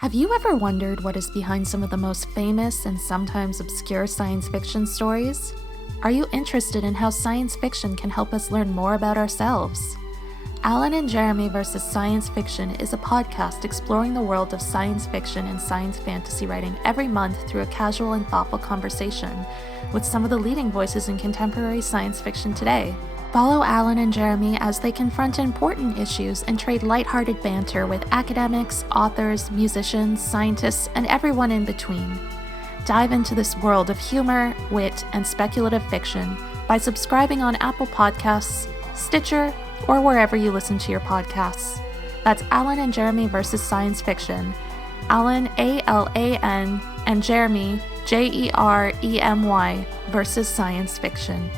Have you ever wondered what is behind some of the most famous and sometimes obscure science fiction stories? Are you interested in how science fiction can help us learn more about ourselves? Alan and Jeremy vs. Science Fiction is a podcast exploring the world of science fiction and science fantasy writing every month through a casual and thoughtful conversation with some of the leading voices in contemporary science fiction today. Follow Alan and Jeremy as they confront important issues and trade lighthearted banter with academics, authors, musicians, scientists, and everyone in between. Dive into this world of humor, wit, and speculative fiction by subscribing on Apple Podcasts, Stitcher, or wherever you listen to your podcasts. That's Alan and Jeremy vs. Science Fiction. Alan, A-L-A-N, and Jeremy, J-E-R-E-M-Y, versus Science Fiction.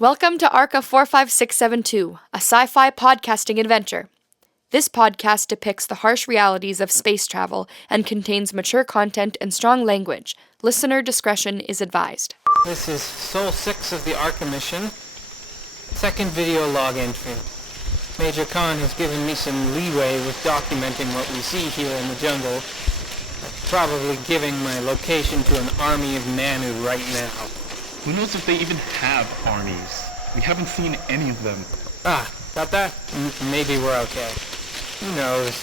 Welcome to Arca-45672, a sci-fi podcasting adventure. This podcast depicts the harsh realities of space travel and contains mature content and strong language. Listener discretion is advised. This is Sol 6 of the Arca mission. Second video log entry. Major Khan has given me some leeway with documenting what we see here in the jungle. Probably giving my location to an army of Manu right now. Who knows if they even have armies? We haven't seen any of them. Got that? Maybe we're okay. Who knows?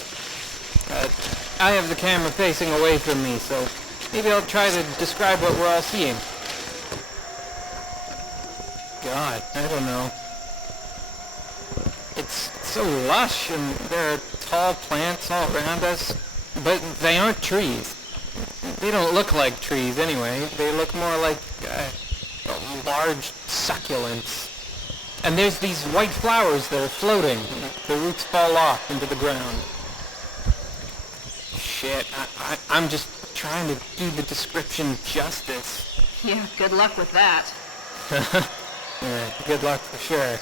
I have the camera facing away from me, so maybe I'll try to describe what we're all seeing. God, I don't know. It's so lush, and there are tall plants all around us, but they aren't trees. They don't look like trees anyway. They look more like large succulents. And there's these white flowers that are floating. The roots fall off into the ground. Shit, I'm just trying to do the description justice. Yeah, good luck with that. Yeah, good luck for sure.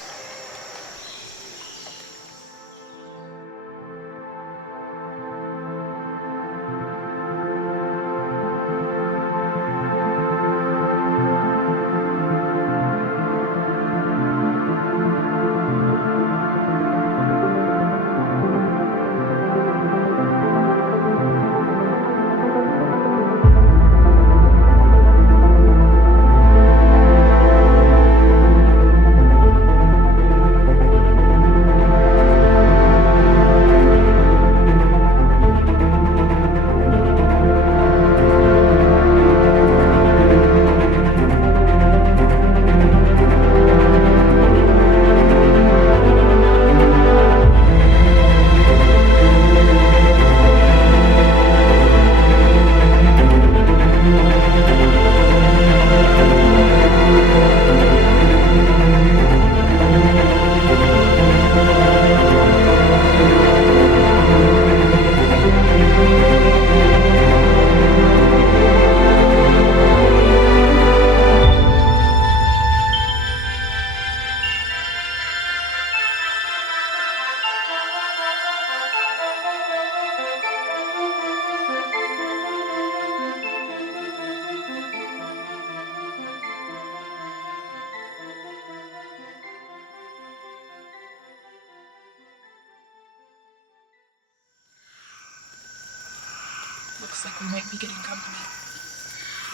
Looks like we might be getting company.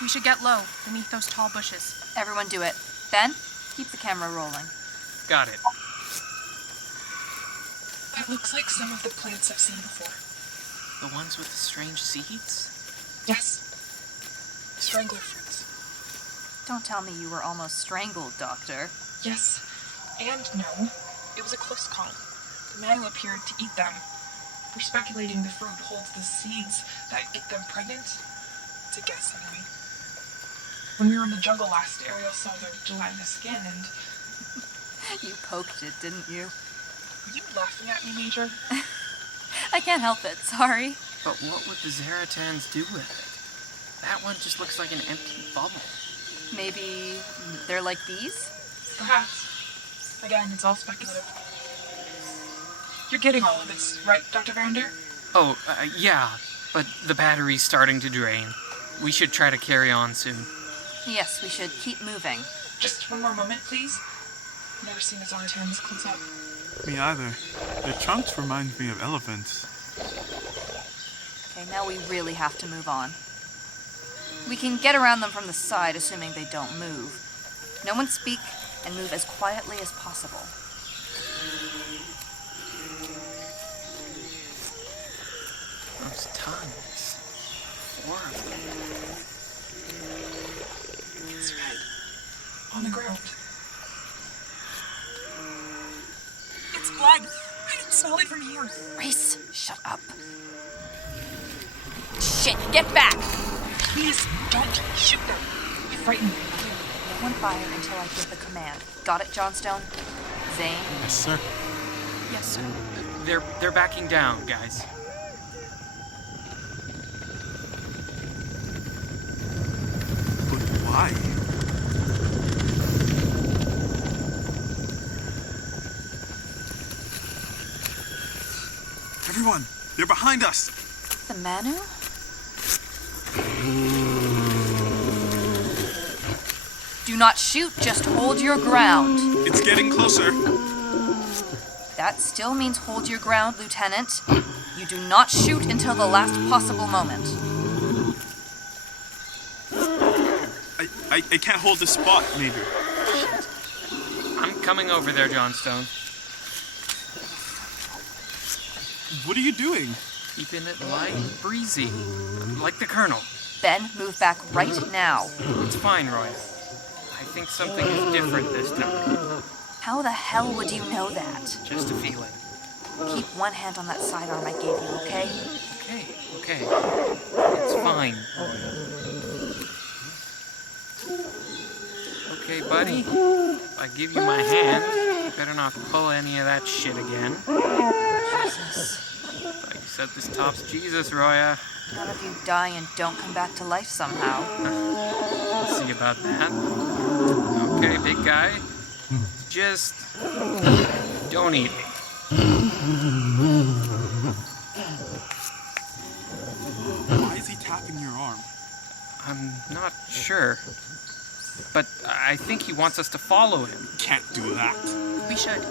We should get low, beneath those tall bushes. Everyone do it. Ben, keep the camera rolling. Got it. That looks like some of the plants I've seen before. The ones with the strange seeds? Yes. Strangler fruits. Don't tell me you were almost strangled, Doctor. Yes. And no. It was a close call. The Manu appeared to eat them. We're speculating the fruit holds the seeds that get them pregnant. It's a guess, anyway. When we were in the jungle last, Ariel saw their gelatinous skin and... You poked it, didn't you? Are you laughing at me, Major? I can't help it, sorry. But what would the Zeratans do with it? That one just looks like an empty bubble. Maybe they're like these? Perhaps. Again, it's all speculative. You're getting all of this, right, Dr. Verrinder? Oh, yeah. but the battery's starting to drain. We should try to carry on soon. Yes, we should keep moving. Just one more moment, please. Never seen a Zartan this close up. Me either. Their trunks remind me of elephants. Okay, now we really have to move on. We can get around them from the side, assuming they don't move. No one speak, and move as quietly as possible. Those tongues. 4 of them. It's red. On the ground. It's blood. I can smell it from here. Reese, shut up. Shit, get back! Please, don't shoot them. You frighten me. No one fire until I give the command. Got it, Johnstone? Zain? Yes, sir. Yes, sir. They're backing down, guys. But why? Everyone, they're behind us. The Manu? Do not shoot, just hold your ground. It's getting closer. That still means hold your ground, Lieutenant. You do not shoot until the last possible moment. I can't hold this spot, Major. I'm coming over there, Johnstone. What are you doing? Keeping it light and breezy. Like the Colonel. Ben, move back right now. It's fine, Roya. I think something is different this time. How the hell would you know that? Just a feeling. Keep one hand on that sidearm I gave you, okay? Okay. It's fine, Roya. Okay, buddy. If I give you my hand, you better not pull any of that shit again. Jesus. Thought you said this tops Jesus, Roya. None of you die and don't come back to life somehow. We'll see about that. Okay, big guy. Just don't eat me. Why is he tapping your arm? I'm not sure. But I think he wants us to follow him. Can't do that. We should.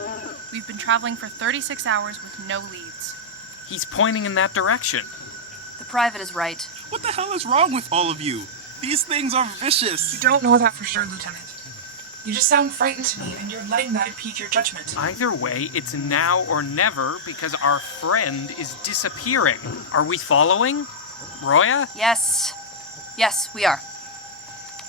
We've been traveling for 36 hours with no leads. He's pointing in that direction. The private is right. What the hell is wrong with all of you? These things are vicious. You don't know that for sure, Lieutenant. You just sound frightened to me, and you're letting that impede your judgment. Either way, it's now or never because our friend is disappearing. Are we following? Roya? Yes, we are.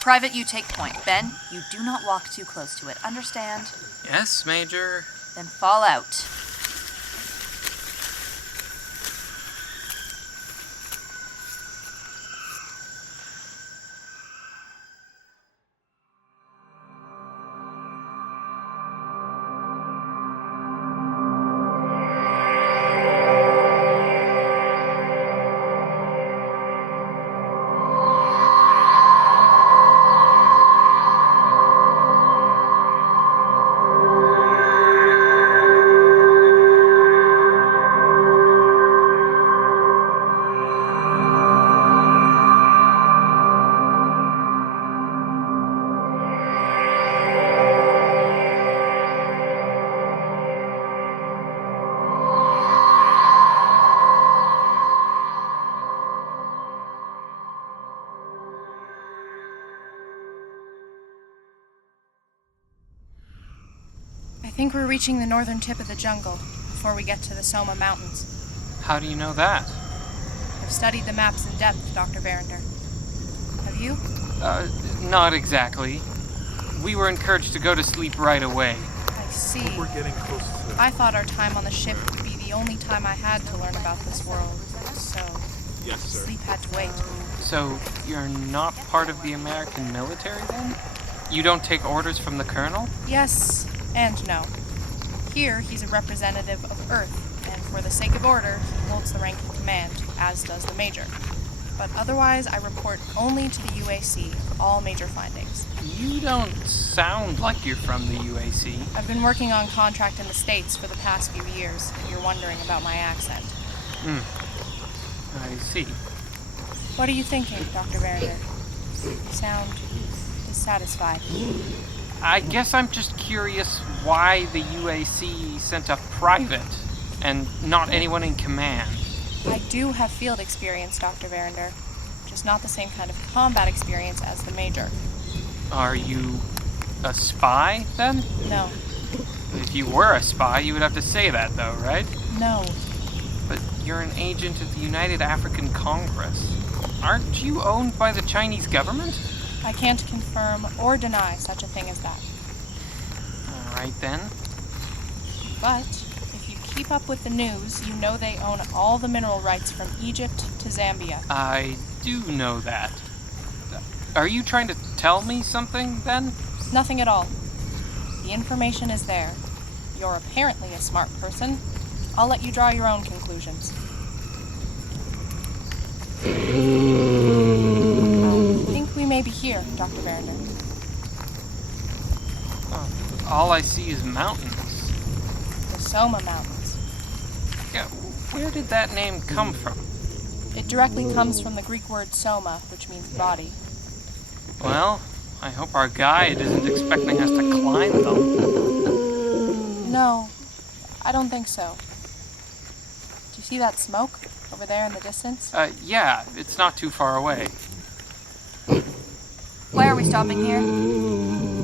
Private, you take point. Ben, you do not walk too close to it. Understand? Yes, Major. Then fall out. I think we're reaching the northern tip of the jungle before we get to the Soma Mountains. How do you know that? I've studied the maps in depth, Dr. Verrinder. Have you? Not exactly. We were encouraged to go to sleep right away. I see. We're getting close to... I thought our time on the ship would be the only time I had to learn about this world, so Yes, sir. sleep had to wait. So, you're not part of the American military then? You don't take orders from the Colonel? Yes and no. Here, he's a representative of Earth, and for the sake of order, he holds the rank of command, as does the Major. But otherwise, I report only to the UAC for all major findings. You don't sound like you're from the UAC. I've been working on contract in the States for the past few years, if you're wondering about my accent. I see. What are you thinking, Dr. Verrinder? You sound dissatisfied. I guess I'm just curious why the UAC sent a private and not anyone in command. I do have field experience, Dr. Verrinder. Just not the same kind of combat experience as the Major. Are you a spy, then? No. If you were a spy, you would have to say that, though, right? No. But you're an agent of the United African Congress. Aren't you owned by the Chinese government? I can't confirm or deny such a thing as that. All right, then. But if you keep up with the news, you know they own all the mineral rights from Egypt to Zambia. I do know that. Are you trying to tell me something, then? Nothing at all. The information is there. You're apparently a smart person. I'll let you draw your own conclusions. I think we may be here, Dr. Verrinder. All I see is mountains. The Soma Mountains. Yeah, where did that name come from? It directly comes from the Greek word soma, which means body. Well, I hope our guide isn't expecting us to climb them. No, I don't think so. Do you see that smoke over there in the distance? Yeah, it's not too far away. Why are we stopping here?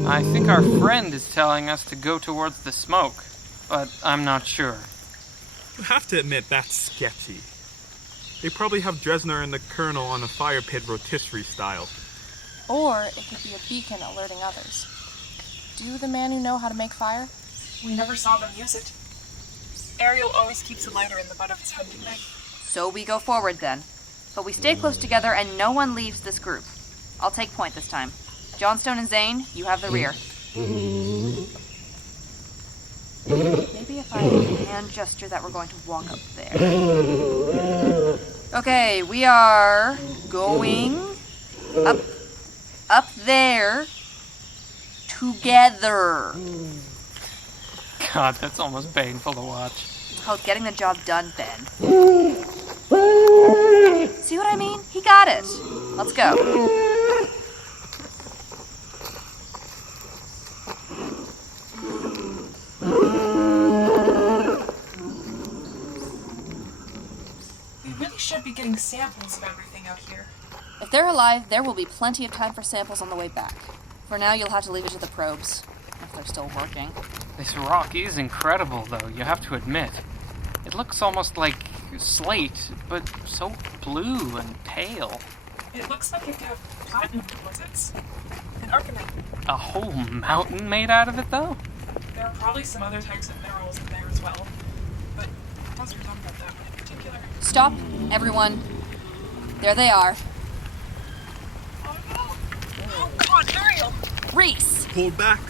I think our friend is telling us to go towards the smoke, but I'm not sure. You have to admit that's sketchy. They probably have Drezner and the Colonel on a fire pit rotisserie style. Or it could be a beacon alerting others. Do the Manu know how to make fire? We never saw them use it. Ariel always keeps a lighter in the butt of his hunting knife. So we go forward then. But we stay close together and no one leaves this group. I'll take point this time. Johnstone and Zain, you have the rear. Maybe if I hand gesture that we're going to walk up there. Okay, we are going up there together. God, that's almost painful to watch. It's called getting the job done, Ben. See what I mean? He got it. Let's go. We really should be getting samples of everything out here. If they're alive, there will be plenty of time for samples on the way back. For now, you'll have to leave it to the probes, if they're still working. This rock is incredible, though, you have to admit. It looks almost like slate, but so blue and pale. It looks like it could have platinum deposits. And arcanite. A whole mountain made out of it, though? There are probably some other types of minerals in there as well. But I wasn't talking about that one in particular. Stop, everyone. There they are. Oh no! Oh, come on, Ariel! Reese! Hold back.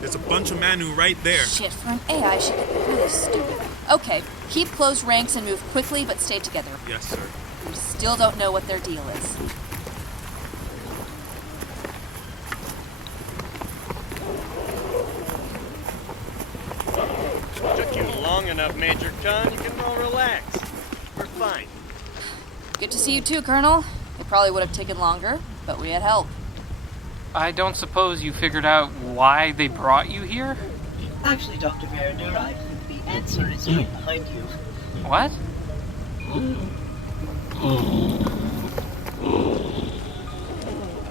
There's a bunch of Manu right there. Shit, for an AI, she could be really stupid. Okay, keep close ranks and move quickly, but stay together. Yes, sir. We still don't know what their deal is. Took you long enough, Major Khan. You can all relax. We're fine. Good to see you too, Colonel. It probably would have taken longer, but we had help. I don't suppose you figured out why they brought you here? Actually, Dr. Verrinder, I think the answer is right behind you. What?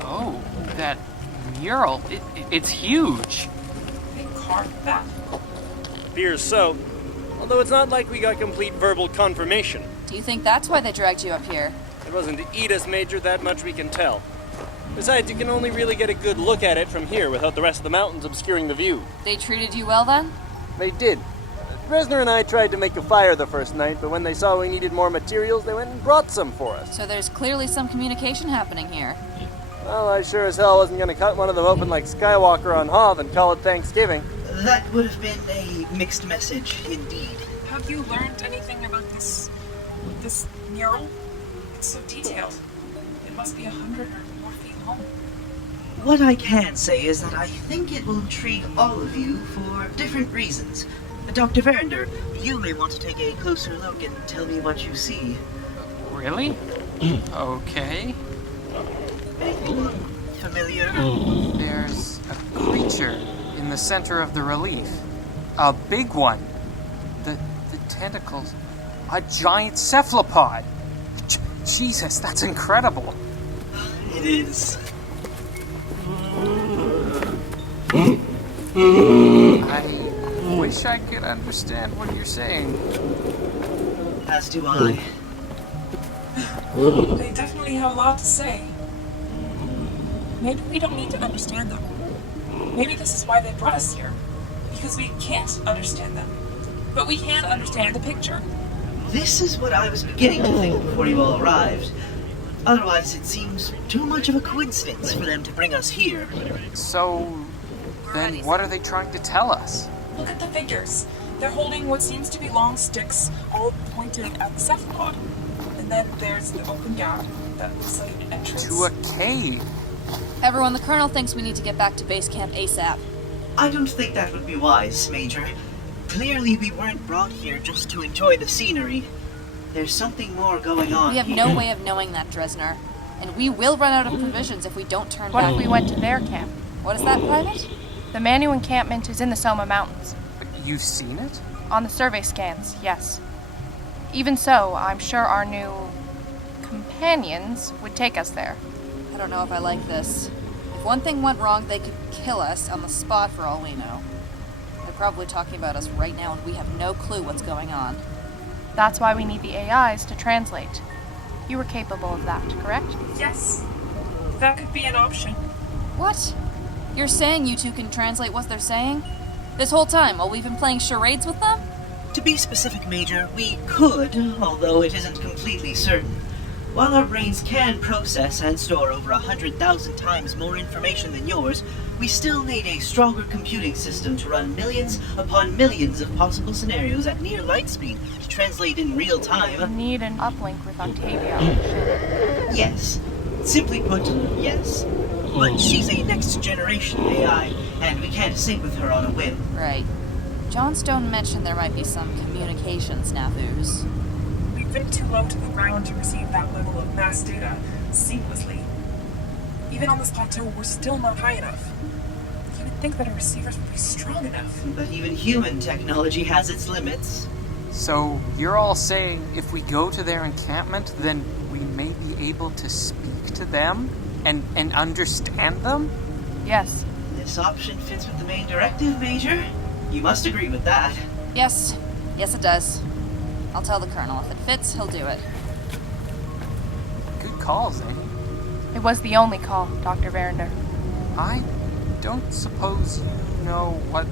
Oh, that mural. It's huge. They carved that? Appears so. Although it's not like we got complete verbal confirmation. Do you think that's why they dragged you up here? It wasn't to eat us, Major, that much we can tell. Besides, you can only really get a good look at it from here without the rest of the mountains obscuring the view. They treated you well then? They did. Drezner and I tried to make a fire the first night, but when they saw we needed more materials, they went and brought some for us. So there's clearly some communication happening here. Well, I sure as hell wasn't going to cut one of them open like Skywalker on Hoth and call it Thanksgiving. That would have been a mixed message, indeed. Have you learned anything about this mural? It's so detailed. It must be 100 or more feet long. What I can say is that I think it will intrigue all of you for different reasons. Dr. Verrinder, you may want to take a closer look and tell me what you see. Really? Okay. Familiar? There's a creature in the center of the relief. A big one. The tentacles. A giant cephalopod. Jesus, that's incredible. It is. I wish I could understand what you're saying. As do I. They definitely have a lot to say. Maybe we don't need to understand them. Maybe this is why they brought us here. Because we can't understand them. But we can understand the picture. This is what I was beginning to think before you all arrived. Otherwise, it seems too much of a coincidence for them to bring us here. So, then what are they trying to tell us? Look at the figures. They're holding what seems to be long sticks, all pointed at the cephalopod. And then there's the open gap that looks like an entrance. To a cave. Everyone, the Colonel thinks we need to get back to base camp ASAP. I don't think that would be wise, Major. Clearly, we weren't brought here just to enjoy the scenery. There's something more going on. We have no way of knowing that, Drezner. And we will run out of provisions if we don't turn What back. if we went to their camp? What is that, Private? The Manu encampment is in the Soma Mountains. But you've seen it? On the survey scans, yes. Even so, I'm sure our new companions would take us there. I don't know if I like this. If one thing went wrong, they could kill us on the spot for all we know. They're probably talking about us right now, and we have no clue what's going on. That's why we need the AIs to translate. You were capable of that, correct? Yes. That could be an option. What? You're saying you two can translate what they're saying? This whole time, while we've been playing charades with them? To be specific, Major, we could, although it isn't completely certain. While our brains can process and store over 100,000 times more information than yours, we still need a stronger computing system to run millions upon millions of possible scenarios at near light speed to translate in real We time. need an uplink with Octavia. Yes. Simply put, yes. But she's a next-generation AI, and we can't sync with her on a whim. Right. Johnstone mentioned there might be some communication snafus. We've been too low to the ground to receive that level of mass data seamlessly. Even on this plateau, we're still not high enough. You would think that our receivers would be strong enough. But even human technology has its limits. So, you're all saying if we go to their encampment, then we may be able to speak to them? And understand them? Yes. This option fits with the main directive, Major. You must agree with that. Yes. Yes, it does. I'll tell the Colonel. If it fits, he'll do it. Good call, Zain. It was the only call, Dr. Verrinder. I don't suppose you know what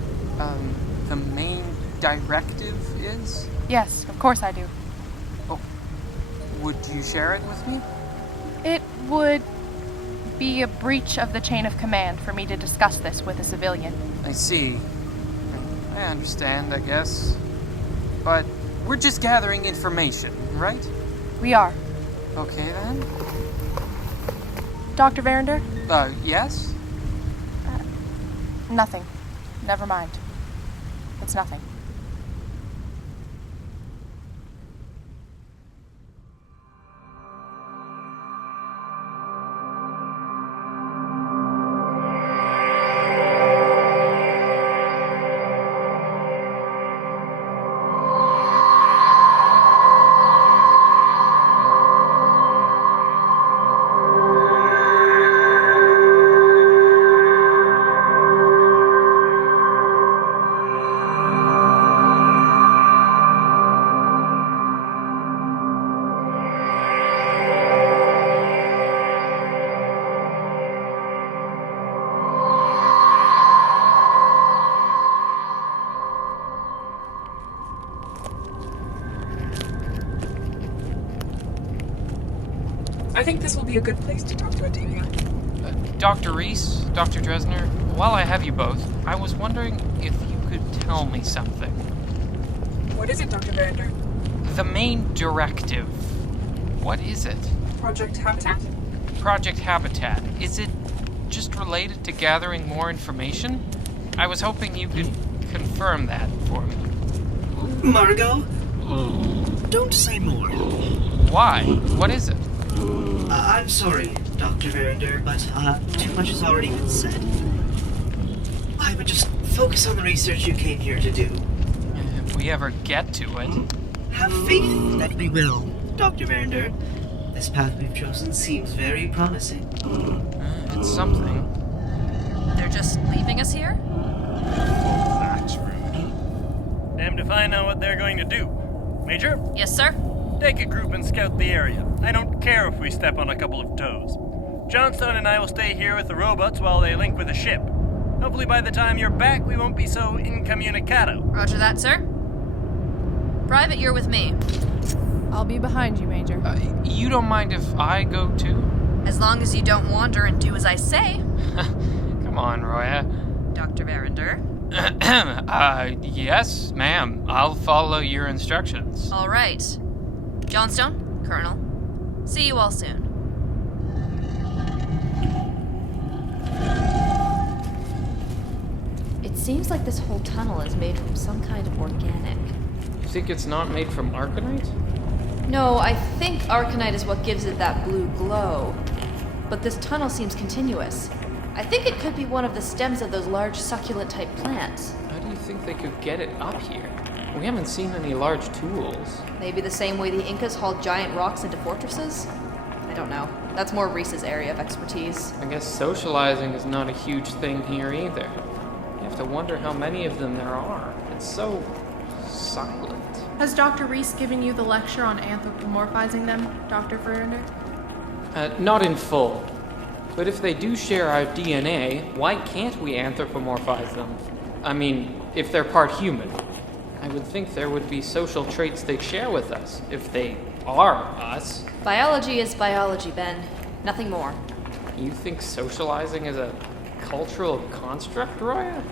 the main directive is? Yes, of course I do. Oh, would you share it with me? It would be a breach of the chain of command for me to discuss this with a civilian. I see. I understand, I guess. But we're just gathering information, right? We are. Okay, then. Dr. Verrinder? Yes? Nothing. Never mind. It's nothing. I think this will be a good place to talk to Octavia. Dr. Reese, Dr. Drezner, while I have you both, I was wondering if you could tell me something. What is it, Dr. Verrinder? The main directive. What is it? Project Habitat? Project Habitat. Is it just related to gathering more information? I was hoping you could confirm that for me. Margaux? Don't say more. Why? What is it? I'm sorry, Dr. Verrinder, but too much has already been said. I would just focus on the research you came here to do. If we ever get to it. Have faith that we will, Dr. Verrinder. This path we've chosen seems very promising. It's something. They're just leaving us here? That's rude. Damned if I know what they're going to do. Major? Yes, sir? Take a group and scout the area. I don't care if we step on a couple of toes. Johnstone and I will stay here with the robots while they link with the ship. Hopefully by the time you're back, we won't be so incommunicado. Roger that, sir. Private, you're with me. I'll be behind you, Major. You don't mind if I go too? As long as you don't wander and do as I say. Come on, Roya. Dr. Verrinder. Yes, ma'am. I'll follow your instructions. All right. Johnstone, Colonel. See you all soon. It seems like this whole tunnel is made from some kind of organic. You think it's not made from arcanite? No, I think arcanite is what gives it that blue glow. But this tunnel seems continuous. I think it could be one of the stems of those large succulent-type plants. How do you think they could get it up here? We haven't seen any large tools. Maybe the same way the Incas hauled giant rocks into fortresses? I don't know. That's more Reese's area of expertise. I guess socializing is not a huge thing here either. You have to wonder how many of them there are. It's so silent. Has Dr. Reese given you the lecture on anthropomorphizing them, Dr. Verrinder? Not in full. But if they do share our DNA, why can't we anthropomorphize them? I mean, if they're part human. I would think there would be social traits they share with us, if they are us. Biology is biology, Ben. Nothing more. You think socializing is a cultural construct, Roya?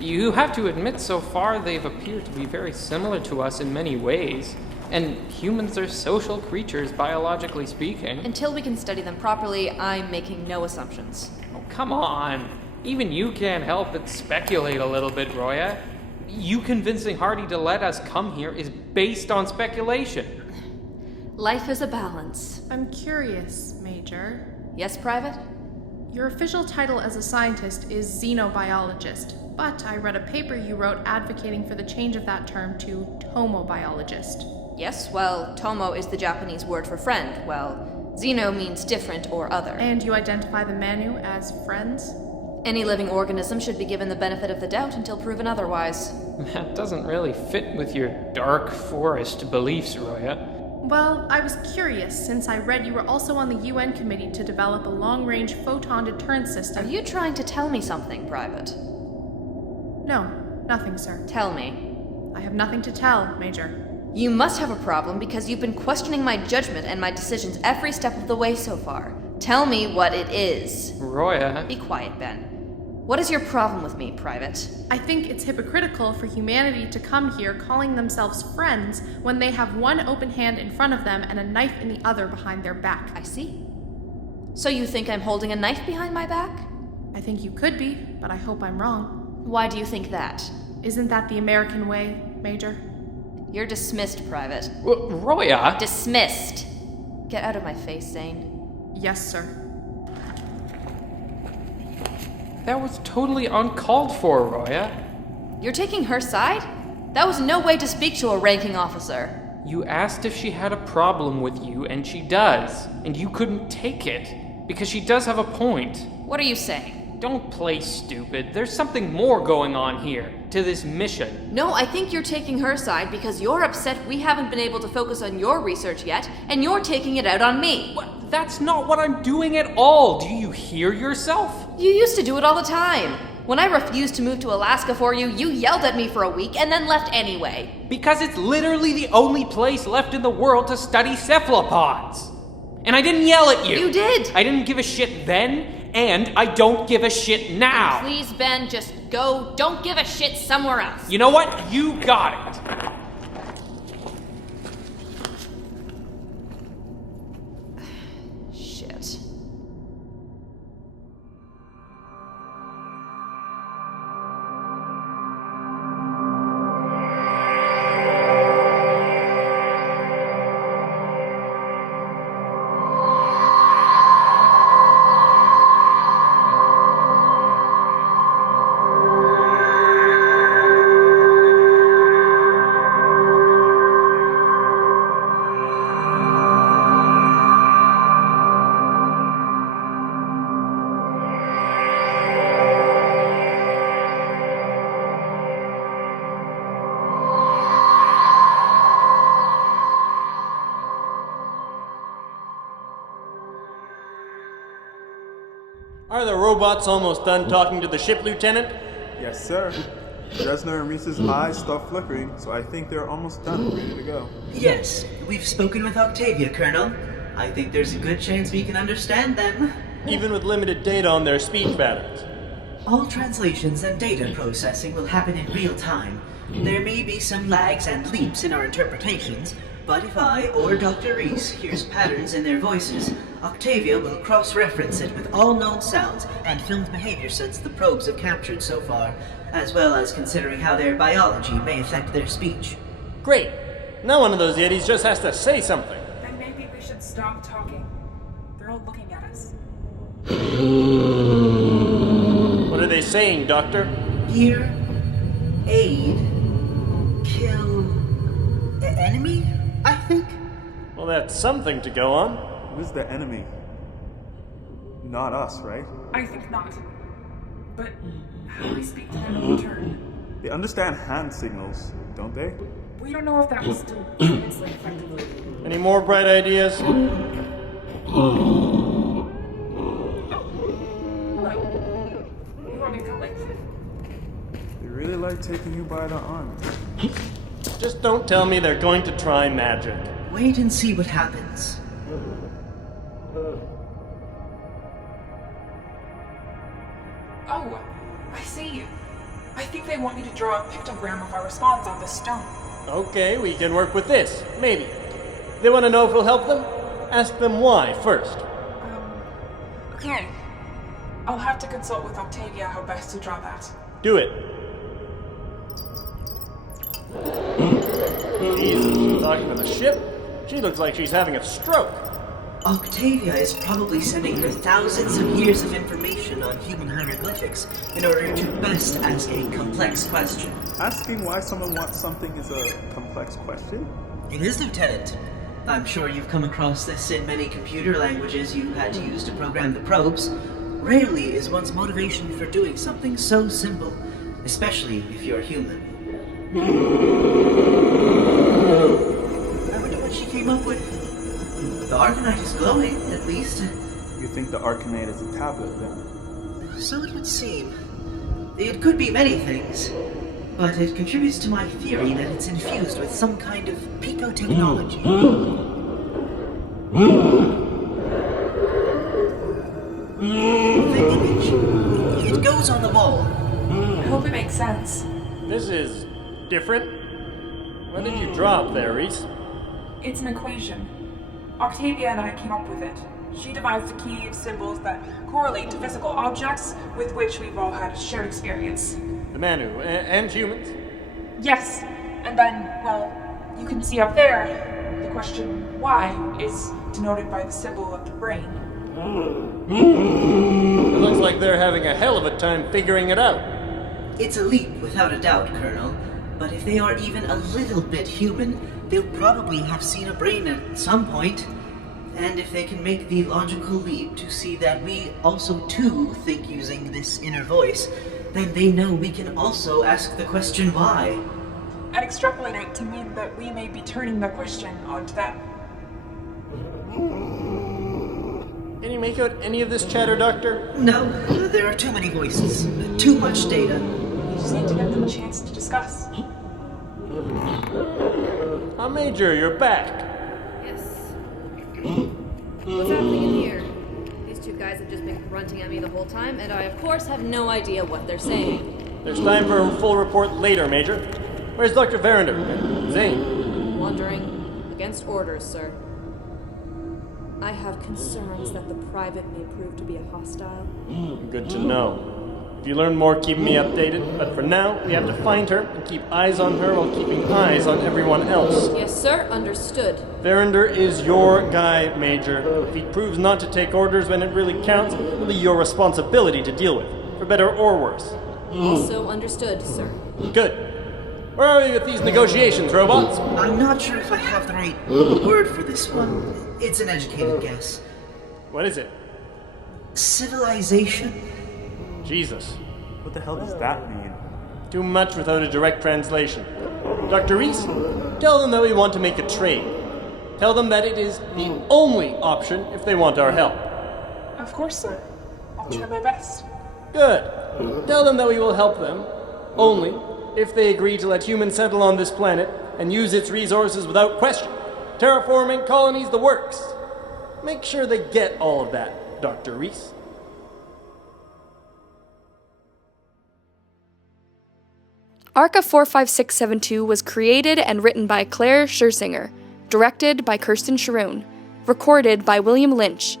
You have to admit so far they've appeared to be very similar to us in many ways. And humans are social creatures, biologically speaking. Until we can study them properly, I'm making no assumptions. Oh, come on. Even you can't help but speculate a little bit, Roya. You convincing Hardy to let us come here is based on speculation. Life is a balance. I'm curious, Major. Yes, Private? Your official title as a scientist is xenobiologist, but I read a paper you wrote advocating for the change of that term to tomobiologist. Yes, well, tomo is the Japanese word for friend, while xeno means different or other. And you identify the Manu as friends? Any living organism should be given the benefit of the doubt until proven otherwise. That doesn't really fit with your dark forest beliefs, Roya. Well, I was curious since I read you were also on the UN committee to develop a long-range photon deterrence system. Are you trying to tell me something, Private? No, nothing, sir. Tell me. I have nothing to tell, Major. You must have a problem because you've been questioning my judgment and my decisions every step of the way so far. Tell me what it is. Roya. Be quiet, Ben. What is your problem with me, Private? I think it's hypocritical for humanity to come here calling themselves friends when they have one open hand in front of them and a knife in the other behind their back. I see. So you think I'm holding a knife behind my back? I think you could be, but I hope I'm wrong. Why do you think that? Isn't that the American way, Major? You're dismissed, Private. Roya! Dismissed! Get out of my face, Zain. Yes, sir. That was totally uncalled for, Roya. You're taking her side? That was no way to speak to a ranking officer. You asked if she had a problem with you, and she does. And you couldn't take it. Because she does have a point. What are you saying? Don't play stupid. There's something more going on here, to this mission. No, I think you're taking her side because you're upset we haven't been able to focus on your research yet, and you're taking it out on me. What? That's not what I'm doing at all. Do you hear yourself? You used to do it all the time. When I refused to move to Alaska for you, you yelled at me for a week and then left anyway. Because it's literally the only place left in the world to study cephalopods. And I didn't yell at you. You did. I didn't give a shit then, and I don't give a shit now. And please, Ben, just go. Don't give a shit somewhere else. You know what? You got it. Shit. Are the robots almost done talking to the ship, Lieutenant? Yes, sir. Drezner and Reese's eyes stopped flickering, so I think they're almost done, ready to go. Yes, we've spoken with Octavia, Colonel. I think there's a good chance we can understand them. Even with limited data on their speech patterns? All translations and data processing will happen in real time. There may be some lags and leaps in our interpretations, but if I or Dr. Reese hears patterns in their voices, Octavia will cross-reference it with all known sounds and filmed behavior sets the probes have captured so far, as well as considering how their biology may affect their speech. Great! Now one of those Yetis just has to say something. Then maybe we should stop talking. They're all looking at us. What are they saying, Doctor? Here, aid, kill, enemy, I think? Well, that's something to go on. Who's the enemy? Not us, right? I think not. But how do we speak to them in return? They understand hand signals, don't they? We don't know if that will still translate effectively. Any more bright ideas? They really like taking you by the arm. Just don't tell me they're going to try magic. Wait and see what happens. Oh, I see. I think they want me to draw a pictogram of our response on this stone. Okay, we can work with this. Maybe. They want to know if we'll help them? Ask them why first. Okay. I'll have to consult with Octavia how best to draw that. Do it. Jesus, she's talking to the ship? She looks like she's having a stroke. Octavia is probably sending her thousands of years of information on human hieroglyphics in order to best ask a complex question. Asking why someone wants something is a complex question? It is, Lieutenant. I'm sure you've come across this in many computer languages you had to use to program the probes. Rarely is one's motivation for doing something so simple, especially if you're human. I wonder what she came up with. The Arcanite is glowing, at least. You think the Arcanite is a tablet, then? So it would seem. It could be many things, but it contributes to my theory that it's infused with some kind of pico-technology. The image. It goes on the wall. I hope it makes sense. This is different. What did you draw up there, Reese? It's an equation. Octavia and I came up with it. She devised a key of symbols that correlate to physical objects with which we've all had a shared experience. The Manu and humans? Yes. And then, well, you can see up there, the question why is denoted by the symbol of the brain. It looks like they're having a hell of a time figuring it out. It's a leap, without a doubt, Colonel. But if they are even a little bit human, they'll probably have seen a brain at some point. And if they can make the logical leap to see that we also, too, think using this inner voice, then they know we can also ask the question why. And extrapolate it to mean that we may be turning the question onto them. Can you make out any of this chatter, Doctor? No, there are too many voices, too much data. We just need to give them a chance to discuss. Major, you're back. Yes. What's happening in here? These two guys have just been grunting at me the whole time, and I, of course, have no idea what they're saying. There's time for a full report later, Major. Where's Dr. Verrinder and Zain? Wandering against orders, sir. I have concerns that the private may prove to be a hostile. Good to know. If you learn more, keep me updated. But for now, we have to find her and keep eyes on her while keeping eyes on everyone else. Yes, sir. Understood. Verrinder is your guy, Major. If he proves not to take orders when it really counts, it'll be your responsibility to deal with, for better or worse. Also understood, sir. Good. Where are we with these negotiations, robots? I'm not sure if I have the right word for this one. It's an educated guess. What is it? Civilization. Jesus. What the hell does that mean? Too much without a direct translation. Dr. Reese, tell them that we want to make a trade. Tell them that it is the only option if they want our help. Of course, sir. I'll try my best. Good. Tell them that we will help them. Only if they agree to let humans settle on this planet and use its resources without question. Terraforming colonies, the works. Make sure they get all of that, Dr. Reese. Arca-45672 was created and written by Claire Scherzinger, directed by Kirsten Sharun, recorded by William Lynch,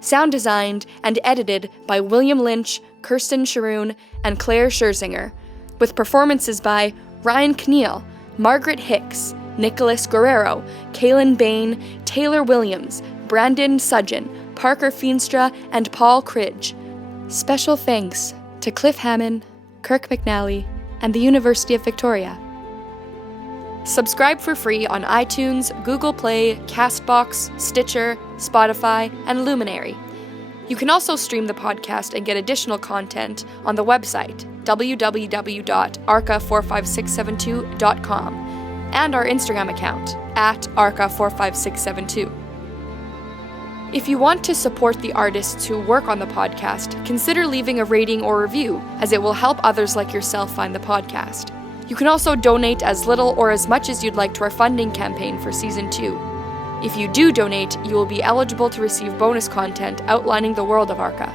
sound designed and edited by William Lynch, Kirsten Sharun, and Claire Scherzinger, with performances by Ryan Kniel, Margaret Hicks, Nicholas Guerreiro, Kaelan Bain, Taylor Williams, Brandon Sugden, Parker Feenstra, and Paul Cridge. Special thanks to Cliff Hammond, Kirk McNally, and the University of Victoria. Subscribe for free on iTunes, Google Play, Castbox, Stitcher, Spotify, and Luminary. You can also stream the podcast and get additional content on the website www.arca45672.com and our Instagram account @arca45672. If you want to support the artists who work on the podcast, consider leaving a rating or review, as it will help others like yourself find the podcast. You can also donate as little or as much as you'd like to our funding campaign for Season 2. If you do donate, you will be eligible to receive bonus content outlining the world of Arca.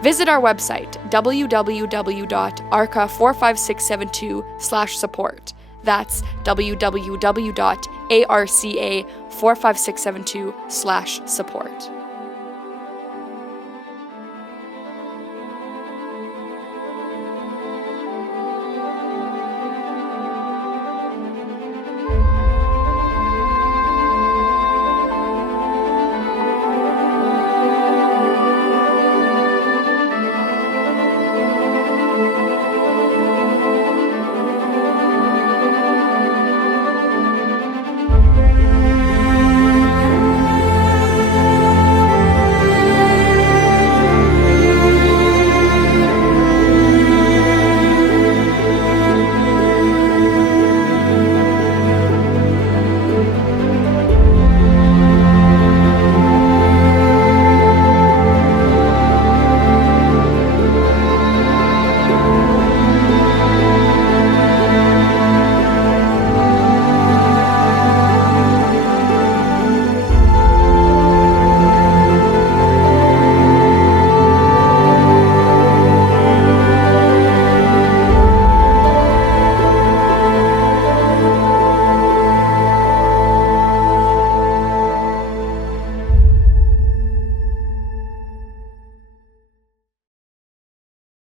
Visit our website, www.arca45672/support. That's www.arca45672/support.